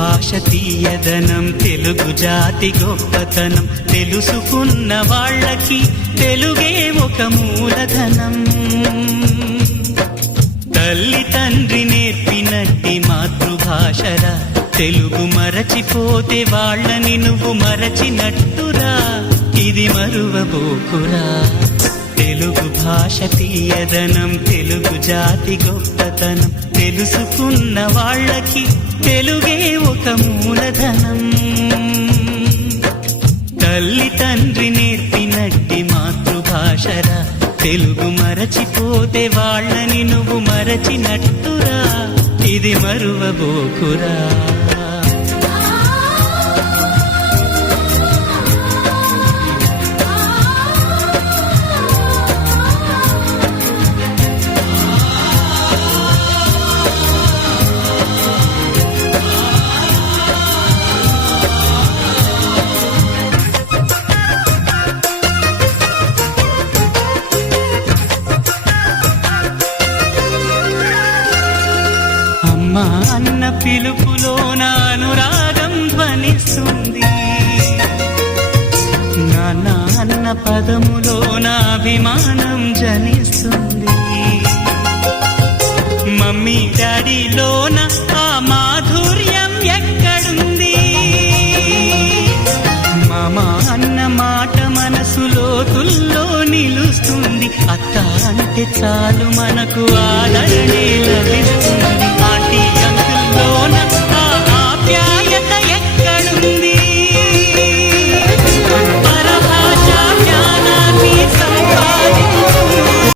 భాష తీయదనం, తెలుగు జాతి గొప్పతనం, తెలుసుకున్న వాళ్ళకి తెలుగే ఒక మూలధనం. తల్లి తండ్రి నేర్పినట్టి మాతృభాషరా, తెలుగు మరచిపోతే వాళ్ళని నువ్వు మరచినట్టురా, ఇది మరువబోకురా. తెలుగు భాష తీయదనం, తెలుగు జాతి గొప్పతనం, తెలుసుకున్న వాళ్ళకి తెలుగే ఒక మూలధనం. తల్లి తండ్రి నేర్పినట్టి మాతృభాషరా, తెలుగు మరచిపోతే వాళ్ళని నువ్వు మరచినట్టురా, ఇది మరువబోకురా. అమ్మా అన్న పిలుపులో నా అనురాగం ధ్వనిస్తుంది, నాన్న అన్న పదములో నా అభిమానం జనిస్తుంది. మమ్మీ డాడీలోన ఆ మాధుర్యం ఎక్కడుంది? మామా అన్న మాట మనసులో తుల్లో నిలుస్తుంది. అత్త అంటే చాలు మనకు ఆదరణే లభిస్తుంది.